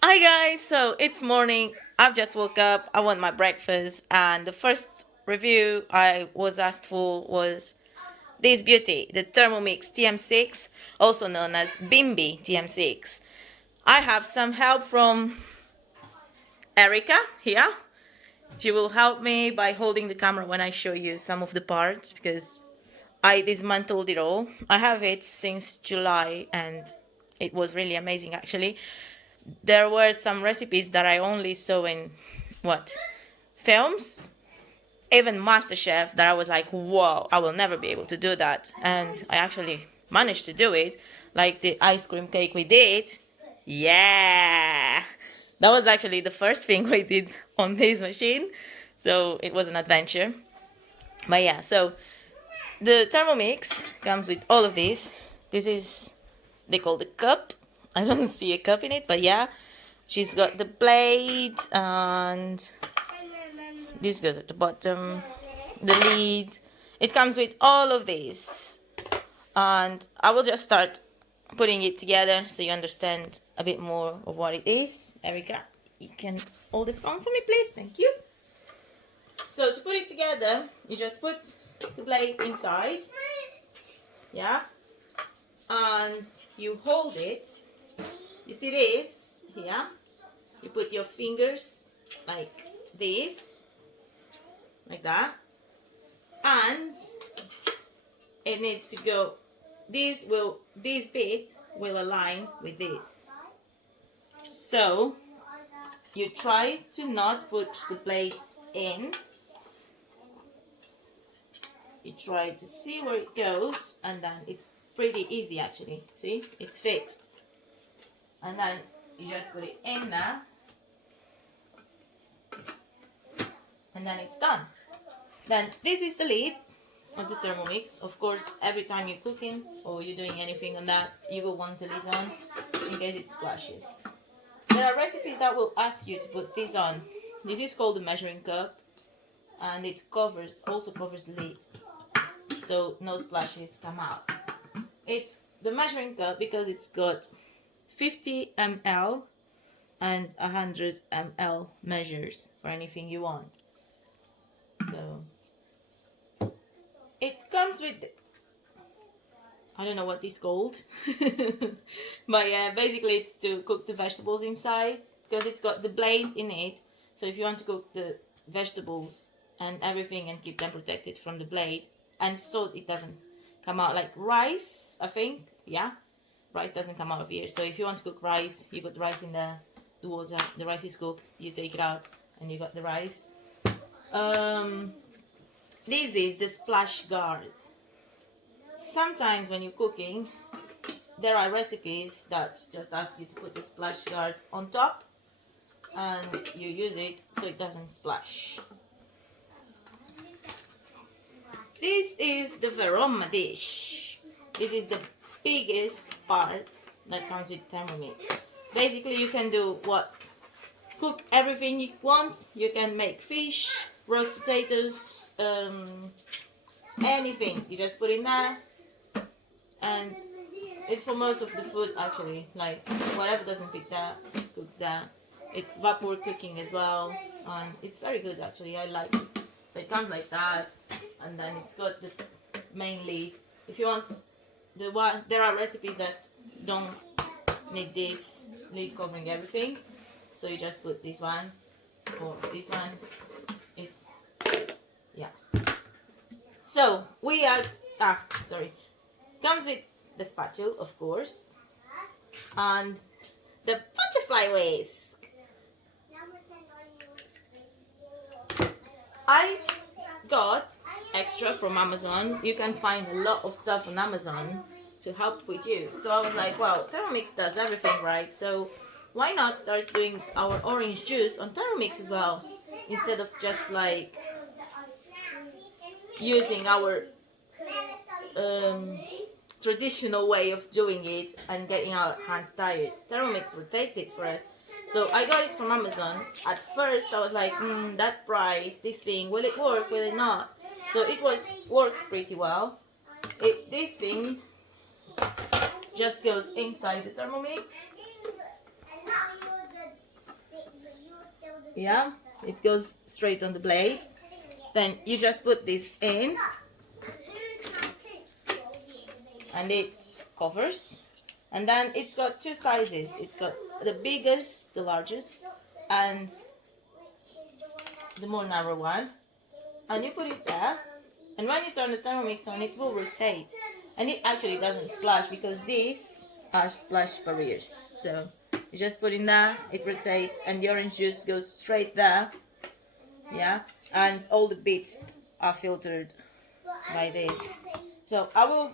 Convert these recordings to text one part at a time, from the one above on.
Hi guys, so it's morning. I've just woke up. I want my breakfast, and the first review I was asked for was this beauty, the Thermomix TM6, also known as Bimbi TM6. I have some help from Erica here. She will help me by holding the camera when I show you some of the parts because I dismantled it all. I have it since July and it was really amazing actually. There were some recipes that I only saw in what films, even MasterChef, that I was like, whoa, I will never be able to do that, and I actually managed to do it, like the ice cream cake we did. Yeah, that was actually the first thing we did on this machine, so it was an adventure. But yeah, so the Thermomix comes with all of these. This is, they call the cup. I don't see a cup in it, but yeah, she's got the blade, and this goes at the bottom, the lid. It comes with all of these, and I will just start putting it together so you understand a bit more of what it is. Erica, you can hold the phone for me, please. Thank you. So to put it together, you just put the blade inside, yeah, and you hold it. You see this here? You put your fingers like this, like that, and it needs to go. This bit will align with this. So you try to not put the blade in. You try to see where it goes, and then it's pretty easy actually. See, it's fixed, and then you just put it in there, and then it's done. Then this is the lid of the Thermomix. Of course, every time you're cooking or you're doing anything on that, you will want the lid on in case it splashes. There are recipes that will ask you to put this on. This is called the measuring cup, and it also covers the lid, so no splashes come out. It's the measuring cup because it's got 50 ml and 100 ml measures for anything you want. So it comes with, I don't know what this called, but yeah, basically it's to cook the vegetables inside because it's got the blade in it. So if you want to cook the vegetables and everything and keep them protected from the blade, and so it doesn't come out like rice, I think, yeah, rice doesn't come out of here. So if you want to cook rice, you put the rice in the water, the rice is cooked, you take it out, and you got the rice. This is the splash guard. Sometimes when you're cooking, there are recipes that just ask you to put the splash guard on top, and you use it so it doesn't splash. This is the Veroma dish. This is the biggest part that comes with Thermomix. Basically, you can do what? Cook everything you want. You can make fish, roast potatoes, anything. You just put in there, and it's for most of the food actually. Like whatever doesn't fit there, cooks there. It's vapor cooking as well, and it's very good actually. I like it. So it comes like that, and then it's got the main lid. If you want the one, there are recipes that don't need this lid covering everything, so you just put this one or this one. It's, yeah. So we are sorry. Comes with the spatula, of course, and the butterfly whisk. I got extra from Amazon. You can find a lot of stuff on Amazon to help with you. So I was like, well, Thermomix does everything right, so why not start doing our orange juice on Thermomix as well, instead of just like using our traditional way of doing it and getting our hands tired. Thermomix rotates it for us. So I got it from Amazon. At first I was like, that price, this thing, will it work, will it not? So it works pretty well. This thing just goes inside the Thermomix, Yeah, it goes straight on the blade. Then you just put this in and it covers. And then it's got two sizes. It's got the biggest, the largest, and the more narrow one. And you put it there. And when you turn the Thermomix on, it will rotate. And it actually doesn't splash because these are splash barriers. So you just put in there, it rotates, and the orange juice goes straight there. Yeah, and all the bits are filtered by this. So I will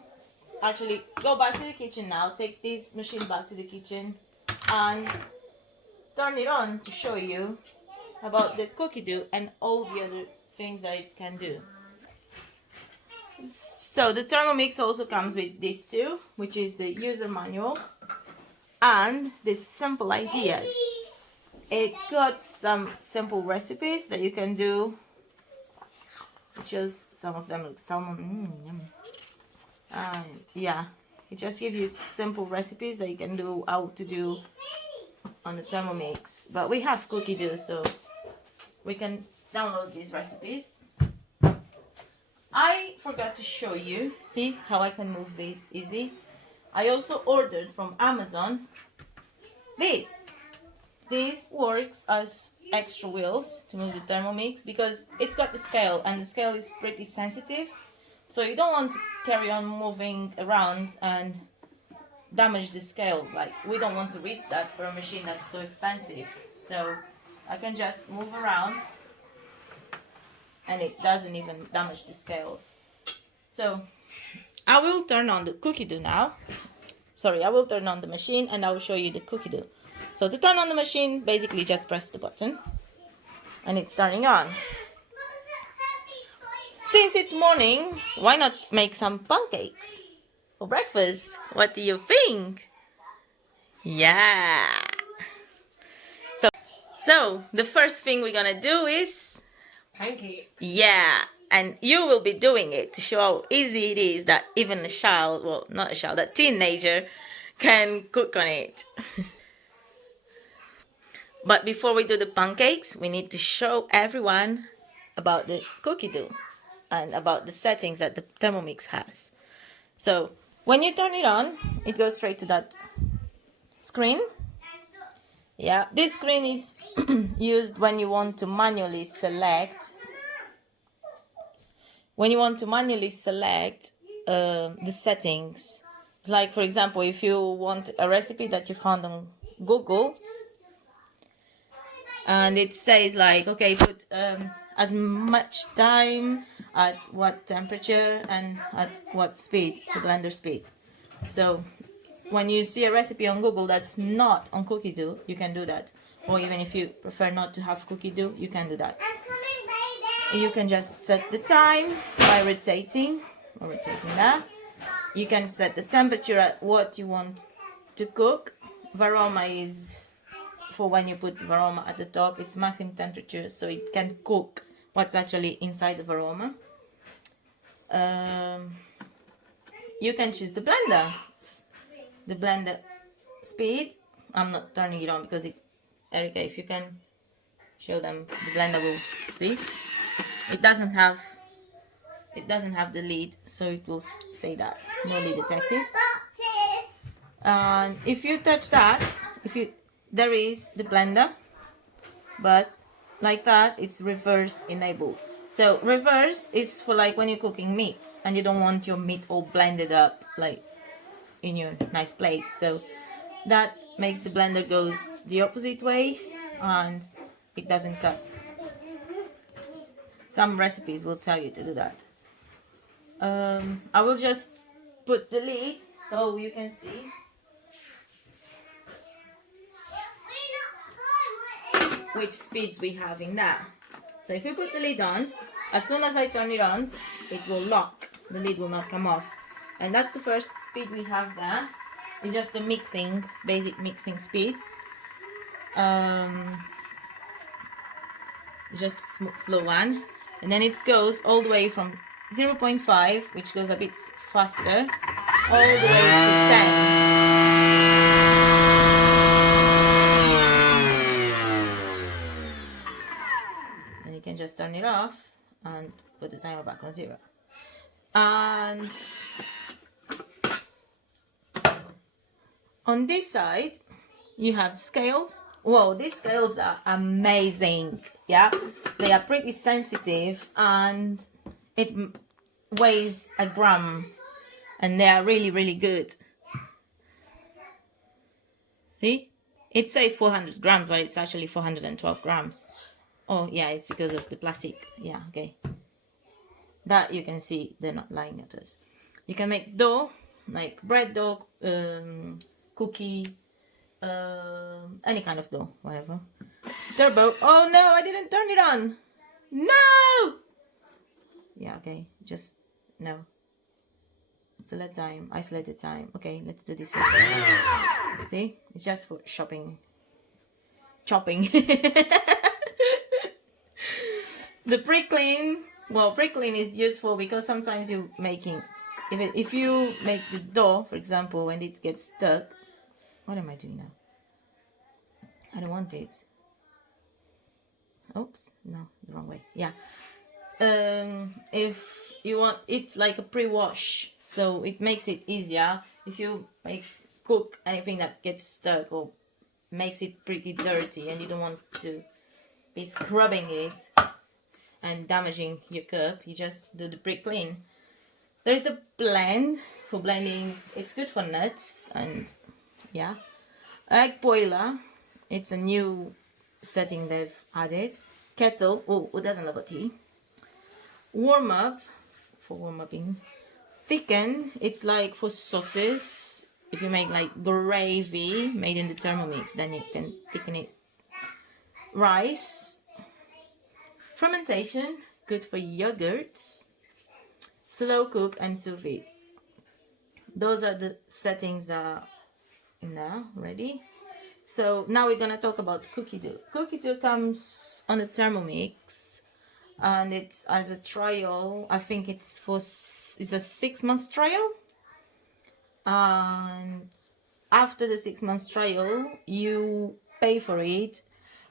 actually go back to the kitchen now, take this machine back to the kitchen and turn it on to show you about the cookie dough and all the other things that it can do. So the Thermomix also comes with this too, which is the user manual and the simple ideas. It's got some simple recipes that you can do. It shows some of them like salmon. Yeah, it just gives you simple recipes that you can do how to do on the Thermomix. But we have cookie dough, so we can download these recipes. I forgot to show you, see how I can move this easy. I also ordered from Amazon this. This works as extra wheels to move the Thermomix because it's got the scale and the scale is pretty sensitive. So you don't want to carry on moving around and damage the scale. Like, we don't want to risk that for a machine that's so expensive. So I can just move around and it doesn't even damage the scales. So I will turn on the cookie dough now. Sorry, I will turn on the machine and I will show you the cookie dough. So to turn on the machine, basically just press the button and it's turning on. Since it's morning, why not make some pancakes for breakfast? What do you think? Yeah. So the first thing we're gonna do is pancakes. Yeah, and you will be doing it to show how easy it is that even a child, well, not a child, a teenager can cook on it. But before we do the pancakes, we need to show everyone about the cookie dough and about the settings that the Thermomix has. So when you turn it on, it goes straight to that screen. Yeah, this screen is used when you want to manually select the settings. Like, for example, if you want a recipe that you found on Google and it says like, okay, put as much time at what temperature and at what speed, the blender speed. So when you see a recipe on Google that's not on cookie dough, you can do that. Or even if you prefer not to have cookie dough, you can do that. You can just set the time by rotating that. You can set the temperature at what you want to cook. Varoma is for when you put Varoma at the top, it's maximum temperature, so it can cook what's actually inside the Varoma. You can choose the blender speed. I'm not turning it on because Erica, if you can show them, the blender will see. It doesn't have the lid, so it will say that no lid detected. And if you touch that, there is the blender, but like that, it's reverse enabled. So reverse is for like when you're cooking meat and you don't want your meat all blended up like in your nice plate. So that makes the blender goes the opposite way and it doesn't cut. Some recipes will tell you to do that. I will just put the lid so you can see. Which speeds we have in that. So if you put the lid on, as soon as I turn it on, it will lock. The lid will not come off. And that's the first speed we have there. It's just the basic mixing speed. Just slow one. And then it goes all the way from 0.5, which goes a bit faster, all the way to 10. can just turn it off and put the timer back on 0. And on this side, you have scales. Whoa, these scales are amazing. Yeah, they are pretty sensitive and it weighs a gram, and they are really, really good. See, it says 400 grams, but it's actually 412 grams. Oh yeah, it's because of the plastic. Yeah, okay. That you can see, they're not lying at us. You can make dough, like bread dough, cookie, any kind of dough, whatever. Turbo. Oh no, I didn't turn it on. No. Yeah, okay. Just no. Select time. Isolated time. Okay, let's do this here. See, it's just for chopping. The pre-clean. Well, pre-clean is useful because sometimes you're making, if you make the dough, for example, when it gets stuck. What am I doing now? I don't want it. Oops, no, the wrong way. Yeah. If you want it like a pre-wash, so it makes it easier. If you cook anything that gets stuck or makes it pretty dirty and you don't want to be scrubbing it and damaging your cup, you just do the pre-clean. There's the blend for blending. It's good for nuts and yeah. Egg boiler, it's a new setting they've added. Kettle, oh, who doesn't love a tea? Warm up, for warm upping. Thicken, it's like for sauces. If you make like gravy made in the Thermomix, then you can thicken it. Rice. Fermentation, good for yogurts. Slow cook and sous vide. Those are the settings that are in there already. So now we're gonna talk about cookie dough. Cookie dough comes on the Thermomix, and it's as a trial. I think it's a 6 months trial. And after the 6 months trial, you pay for it.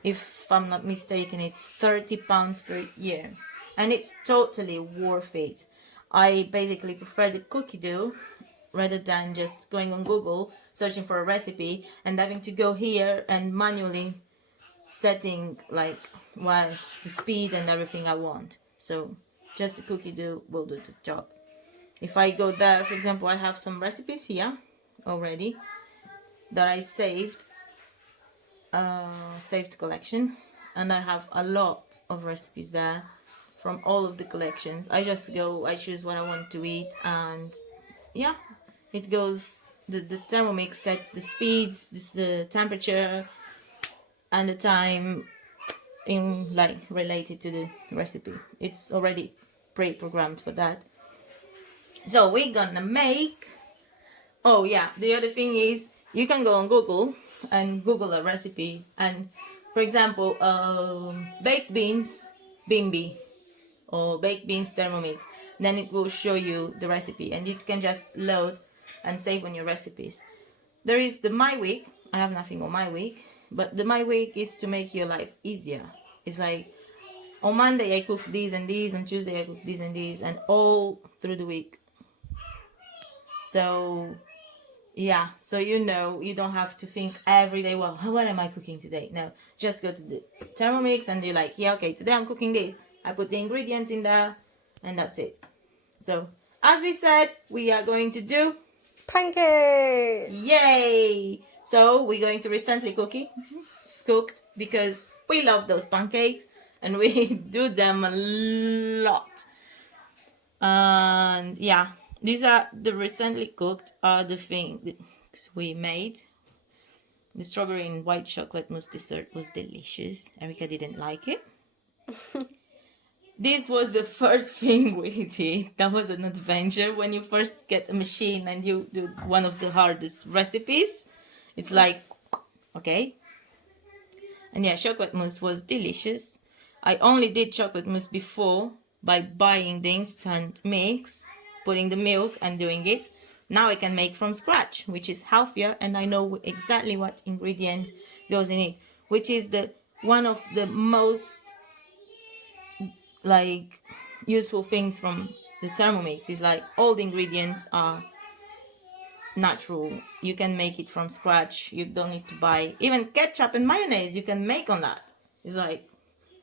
If I'm not mistaken, it's £30 per year, and it's totally worth it. I basically prefer the cookie dough rather than just going on Google, searching for a recipe, and having to go here and manually setting like the speed and everything I want. So just the cookie dough will do the job. If I go there, for example, I have some recipes here already that I saved collection, and I have a lot of recipes there from all of the collections. I choose what I want to eat, and yeah, it goes. The Thermomix sets the speed, the temperature, and the time in like related to the recipe. It's already pre-programmed for that. So we're gonna make. Oh yeah, the other thing is you can go on Google and Google a recipe, and for example, baked beans bimby or baked beans Thermomix. Then it will show you the recipe, and you can just load and save on your recipes. There is the My Week. I have nothing on My Week, but the My Week is to make your life easier. It's like on Monday I cook these and these, on Tuesday I cook these and these, and all through the week. So yeah, so you don't have to think every day, well, what am I cooking today? No, just go to the Thermomix and you're like, yeah, okay, today I'm cooking this. I put the ingredients in there, and that's it. So as we said, we are going to do pancakes. Yay! So we're going to recently cooked because we love those pancakes and we do them a lot. And yeah, these are the recently cooked the things we made. The strawberry and white chocolate mousse dessert was delicious. Erica didn't like it. This was the first thing we did. That was an adventure. When you first get a machine and you do one of the hardest recipes, it's like, okay. And yeah, chocolate mousse was delicious. I only did chocolate mousse before by buying the instant mix, putting the milk and doing it. Now I can make from scratch, which is healthier, and I know exactly what ingredient goes in it, which is one of the most like useful things from the Thermomix is like all the ingredients are natural. You can make it from scratch. You don't need to buy even ketchup and mayonnaise. You can make on that. It's like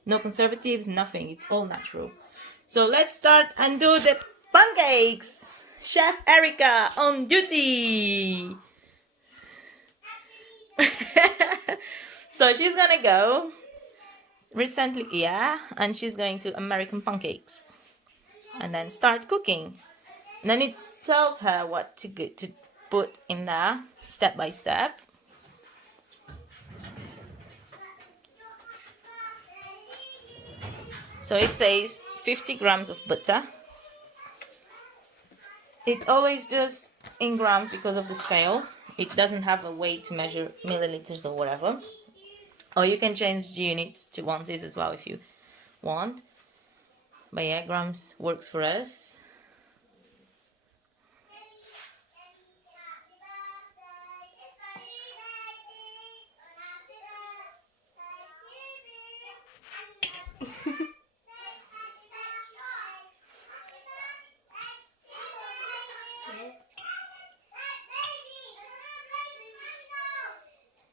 no conservatives, nothing. It's all natural. So let's start and do the pancakes. Chef Erica on duty. So she's gonna go recently, yeah, and she's going to American pancakes and then start cooking. And then it tells her what to put in there step by step. So it says 50 grams of butter. It always does in grams because of the scale. It doesn't have a way to measure milliliters or whatever. Or you can change the units to ounces as well if you want. But yeah, grams works for us.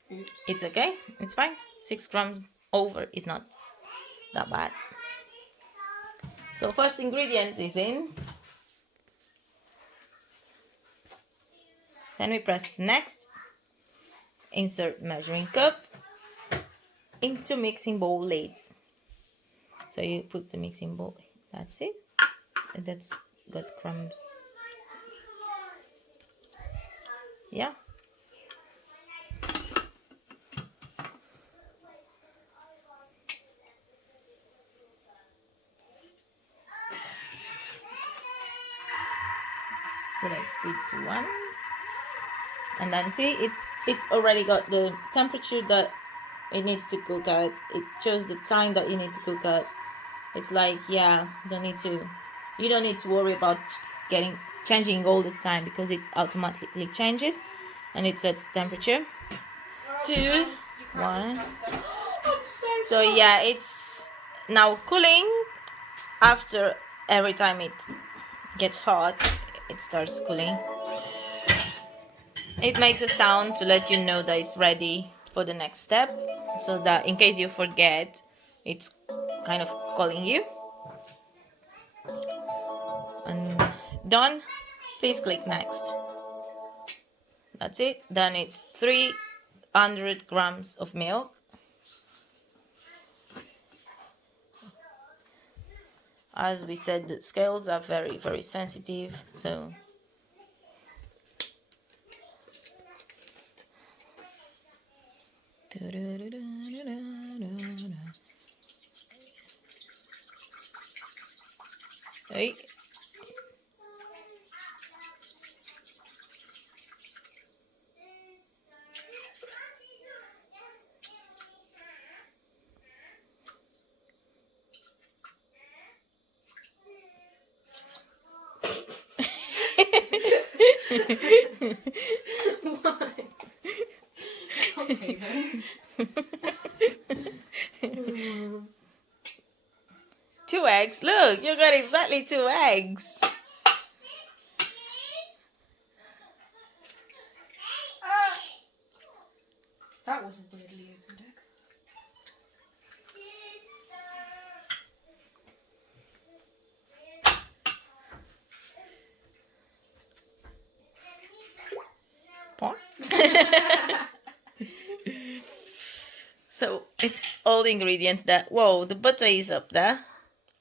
Oops. It's okay. It's fine. 6 grams over is not that bad. So first ingredient is in. Then we press next. Insert measuring cup into mixing bowl lid. So you put the mixing bowl. That's it. And that's got crumbs. Yeah. So let's speed to 1. And then see it already got the temperature that it needs to cook at. It shows the time that you need to cook at. It's like, yeah, you don't need to worry about changing all the time because it automatically changes and it sets temperature. 2, 1. So yeah, it's now cooling. After every time it gets hot, it starts cooling. It makes a sound to let you know that it's ready for the next step, so that in case you forget, it's kind of calling you. And done. Please click next. That's it. Then it's 300 grams of milk. As we said, the scales are very, very sensitive, so hey. Why? Okay then. 2 eggs. Look, you got exactly 2 eggs. That was a weirdly opened egg. So it's all the ingredients that. Whoa, the butter is up there.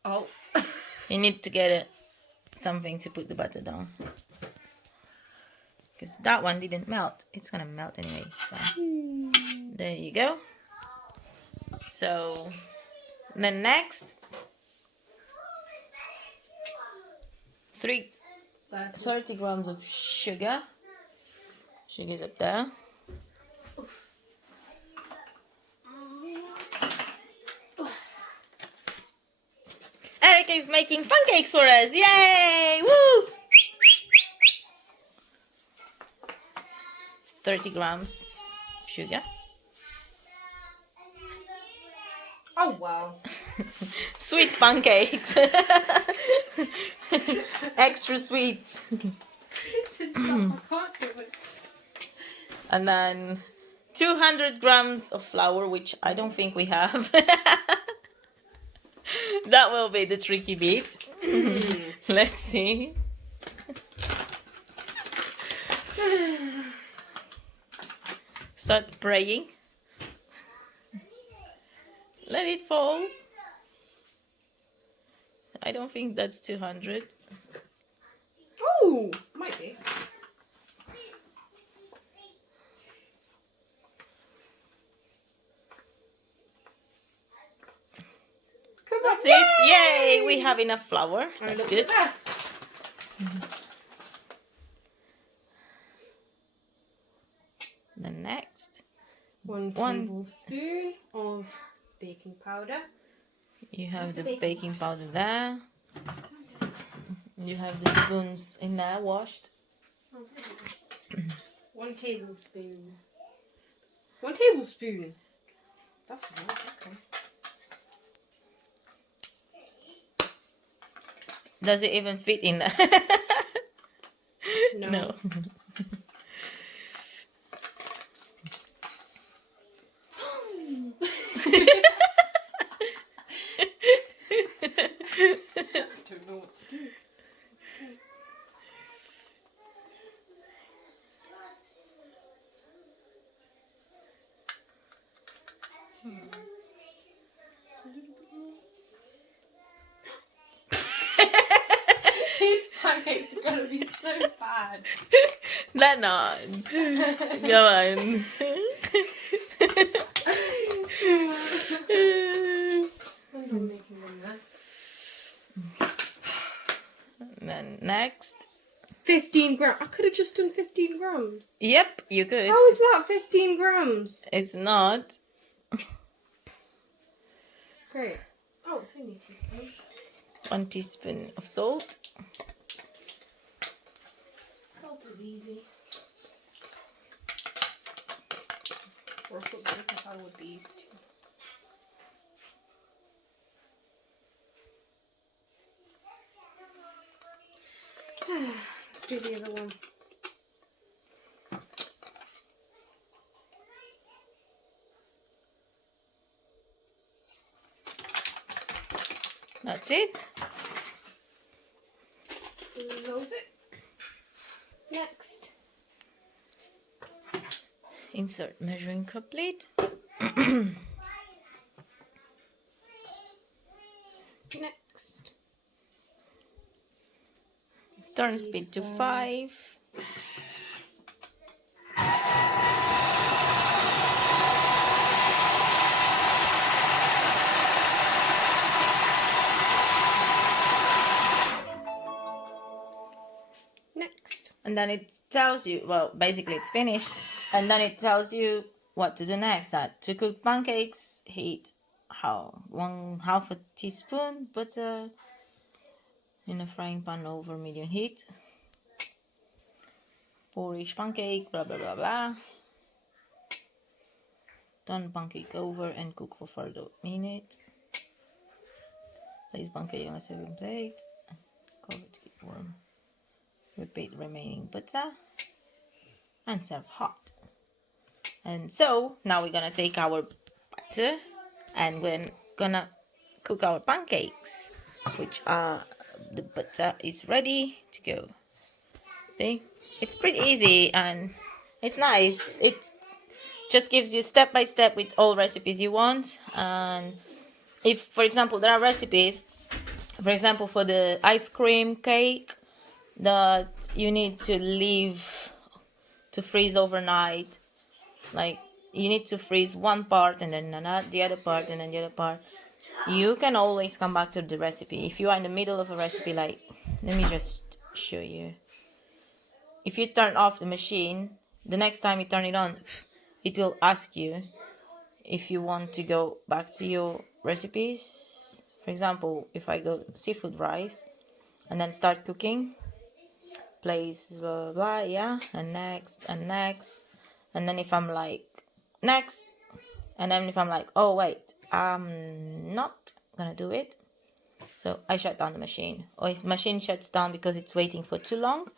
Oh. You need to get something to put the butter down. Because that one didn't melt. It's gonna melt anyway. So there you go. So then next 30 grams of sugar. Sugar's up there. Erica is making pancakes for us. Yay! Woo! 30 grams sugar. Oh wow. Sweet pancakes. Extra sweet. I can't do it. And then 200 grams of flour, which I don't think we have. That will be the tricky bit. Let's see. Start praying. Let it fall. I don't think that's 200. Oh, might be. Come on. That's it. Yay! We have enough flour. Alright, That's look good. at that. The next, One tablespoon of baking powder. you have the the baking baking powder there. You have the spoons in there washed. 1 tablespoon. 1 tablespoon. That's right, okay. Does it even fit in there? No. No. I don't know what to do. These pancakes are gonna be so bad. They're not. Come on. I'm not making them mess. And then next. 15 grams. I could have just done 15 grams. Yep, you could. How is that 15 grams? It's not. Great. Oh, it's only a teaspoon. 1 teaspoon of salt. Salt is easy. Or I thought the baking powder would be easy too. Let's do the other one. That's it. Close it. Next. Insert measuring cup lid. Next. Turn speed to 5. Next. And then it tells you, well, basically it's finished. And then it tells you what to do next. That to cook pancakes, heat half a teaspoon butter in a frying pan over medium heat. Pour each pancake, blah blah blah blah. Turn pancake over and cook for further minute. Place pancake on a serving plate. Cover to keep warm. Repeat remaining butter and serve hot. And so now we're gonna take our butter and we're gonna cook our pancakes, which are the butter is ready to go. See, it's pretty easy and it's nice. It just gives you step by step with all recipes you want. And if, for example, there are recipes, for example, for the ice cream cake that you need to leave to freeze overnight, like you need to freeze one part and then the other part and then the other part, you can always come back to the recipe. If you are in the middle of a recipe, like, let me just show you. If you turn off the machine, the next time you turn it on, it will ask you if you want to go back to your recipes. For example, if I go seafood rice and then start cooking, place blah, blah, blah, yeah, and next and next, and then if I'm like next, and then if I'm like, oh wait, I'm not gonna do it. So I shut down the machine. Or if the machine shuts down because it's waiting for too long,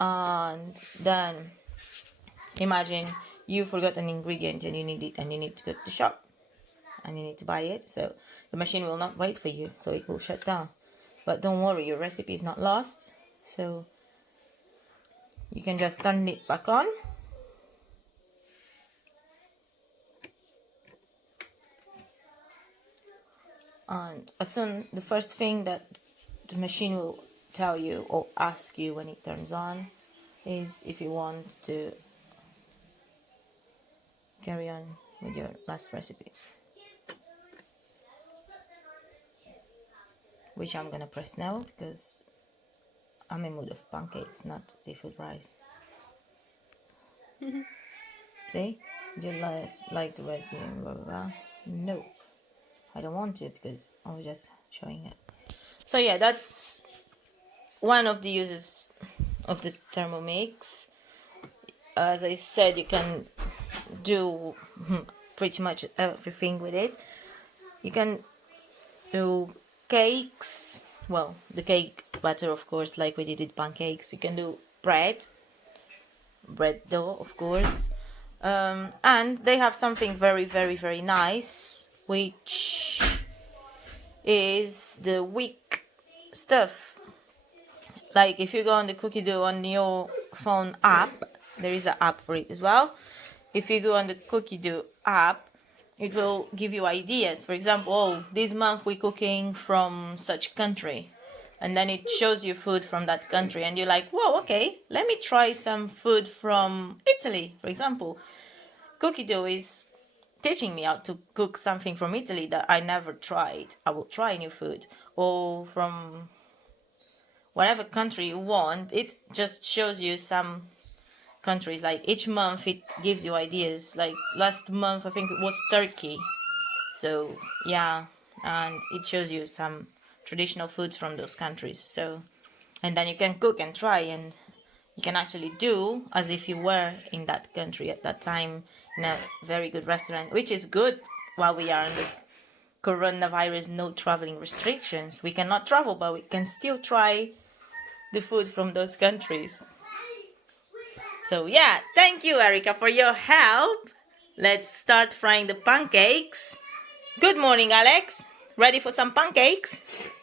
and then imagine you forgot an ingredient and you need it and you need to go to the shop and you need to buy it. So the machine will not wait for you, so it will shut down. But don't worry, your recipe is not lost. So you can just turn it back on. And as soon, the first thing that the machine will tell you or ask you when it turns on is if you want to carry on with your last recipe, which I'm gonna press now because I'm in mood of pancakes, not seafood rice. See? Do you like the red scene, blah blah blah? No, I don't want to because I was just showing it. So yeah, that's one of the uses of the Thermomix. As I said, you can do pretty much everything with it. You can do cakes, well, the cake batter, of course, like we did with pancakes. You can do bread dough, of course. And they have something very, very, very nice, which is the wick stuff. Like if you go on the cookie dough on your phone app, there is an app for it as well. If you go on the cookie dough app, it will give you ideas. For example, oh, this month we're cooking from such country. And then it shows you food from that country. And you're like, whoa, okay, let me try some food from Italy, for example. Cookie dough is teaching me how to cook something from Italy that I never tried. I will try new food. Or from whatever country you want. It just shows you some countries. Like each month it gives you ideas. Like last month I think it was Turkey. So yeah, and it shows you some traditional foods from those countries. So, and then you can cook and try, and you can actually do as if you were in that country at that time in a very good restaurant, which is good while we are in the coronavirus no traveling restrictions. We cannot travel, but we can still try the food from those countries. So yeah, thank you, Erica, for your help. Let's start frying the pancakes. Good morning, Alex. Ready for some pancakes?